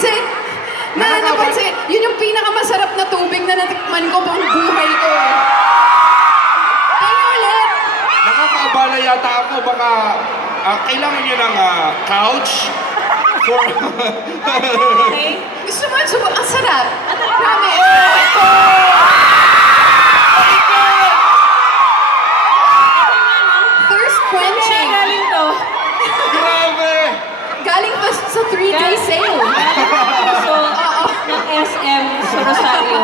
kasi, napansin, yun yung pinakamasarap na tubig na natikman ko buong buhay ko eh. Kaya ulit. Nakakaabala yata ako, baka kailangan nyo ng couch for... Okay? Gusto mo, ang sarap. Promise. Thirst Kaya quenching. galing to. Grabe! Galing pa sa 3-day sale. So, ng SM sa Rosario.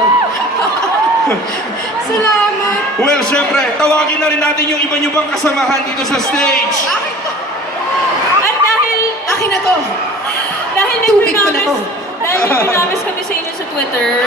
Salamat. Well, syempre, tawagin na rin natin yung iba nyo bang kasamahan dito sa stage. Akin to. At dahil Akin na to. may Tubig ko na to. dahil may pinamis kami sa inyo sa Twitter,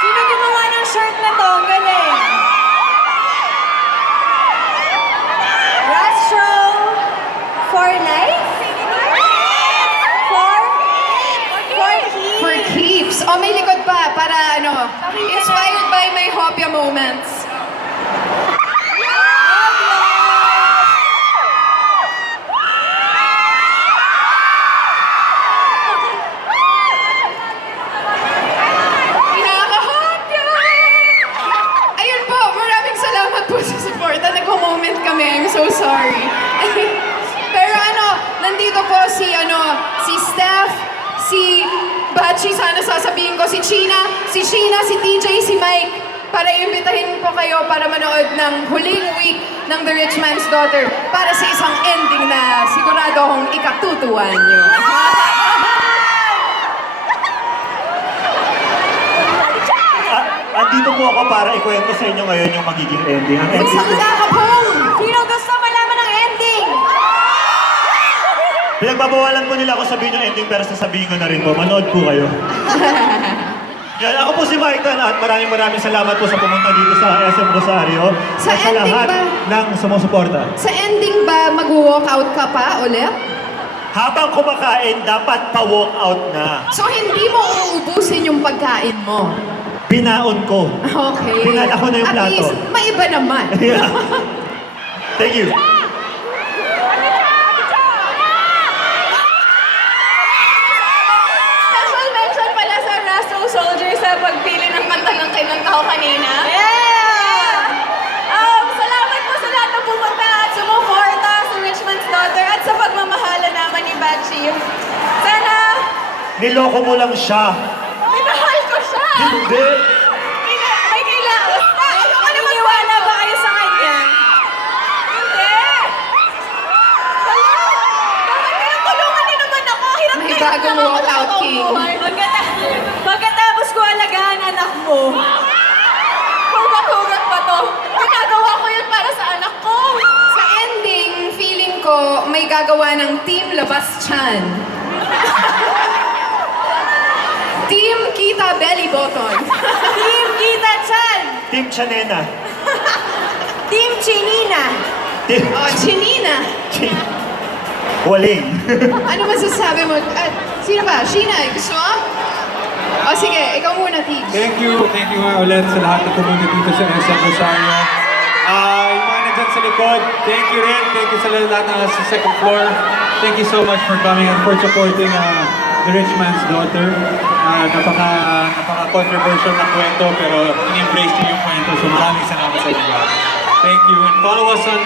Sino gumawa ng shirt na to? Ang galing. Rastro for life? For keeps? For keeps. Oh, may likod pa para ano, inspired by my Hopia moments. Pinaka-Hopia! Ayun po, maraming salamat po sa suporta. Nagko-moment kami. I'm so sorry. Pero ano, nandito po si Steph, si Bachi, sana sasabihin ko, si Sheena, si TJ, si Mike, para imbitahin po kayo para manood ng huling week ng The Rich Man's Daughter para sa isang ending na sigurado akong ikatutuwa nyo. Andito po ako para ikwento sa inyo ngayon yung magiging ending. Ang ending Isang ka pong! Sino gusto malaman ng ending? Pinagbabawalan po nila ako sabihin yung ending pero sasabihin ko na rin po. Manood po kayo. Yan, ako po si Maitan at maraming salamat po sa pumunta dito sa SM Rosario. Sa at sa ending lahat ba? ng sumusuporta. Sa ending ba mag-walk out ka pa ulit? Habang kumakain, dapat pa-walk out na. So hindi mo uubusin yung pagkain mo? Binaon ko. Okay. Pinala ko na yung At plato. least, may iba naman. Yeah. Thank you. Special mention pala sa Rastro Soldier sa pagpili ng kanta ng kinanta ko kanina. Yeah! Salamat po sa lahat na pumunta at sumuporta sa Richmond's Daughter at sa pagmamahala naman ni Bachi. Sana Niloko mo lang siya. minahal ko siya. Hindi. May kailangan. Naniniwala ba kayo sa kanya? Hindi. Bakit tulungan niyo naman ako? Hirap May na hirap bagong na ako walkout sa king. buhay. Pagkatapos ko alagaan anak mo, hugat-hugat pa to. Ginagawa ko yun para sa anak ko. Sa ending, feeling ko may gagawa ng Team Labas Chan. Team Kita Belly Button. Team Kita Chan! Team Chanena. Team Chinina! Team... Oh, Chinina. Waling. Ano masasabi mo? Sino ba? Sheena, gusto mo? O sige, ikaw muna, Tigs. Thank you nga ulit sa lahat na pumunta dito sa SM Rosario. Yung mga nandyan sa likod, thank you rin. Thank you sa lahat na nasa second floor. Thank you so much for coming and for supporting The Rich Man's Daughter. Napaka-controversial na kwento pero in-embrace niyo yung kwento. So maraming salamat sa inyo. Thank you and follow us on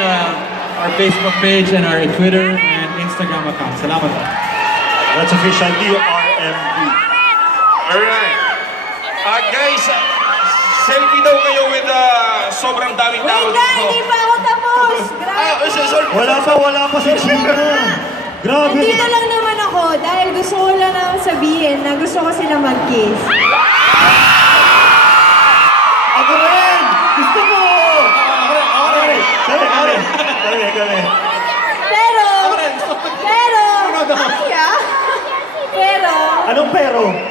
our Facebook page and our Twitter and Instagram account. Salamat. That's official DRMB. Alright. Guys, selfie daw kayo with sobrang daming tao Wait na, dito. hindi pa ako tapos! Grabe! Sorry. Wala pa si Chino. Grabe. Nandito lang naman ako dahil gusto ko lang naman sabihin na gusto ko sila mag-kiss. Ako rin! Gusto mo! Kami. Pero, Kaya? pero, Anong pero?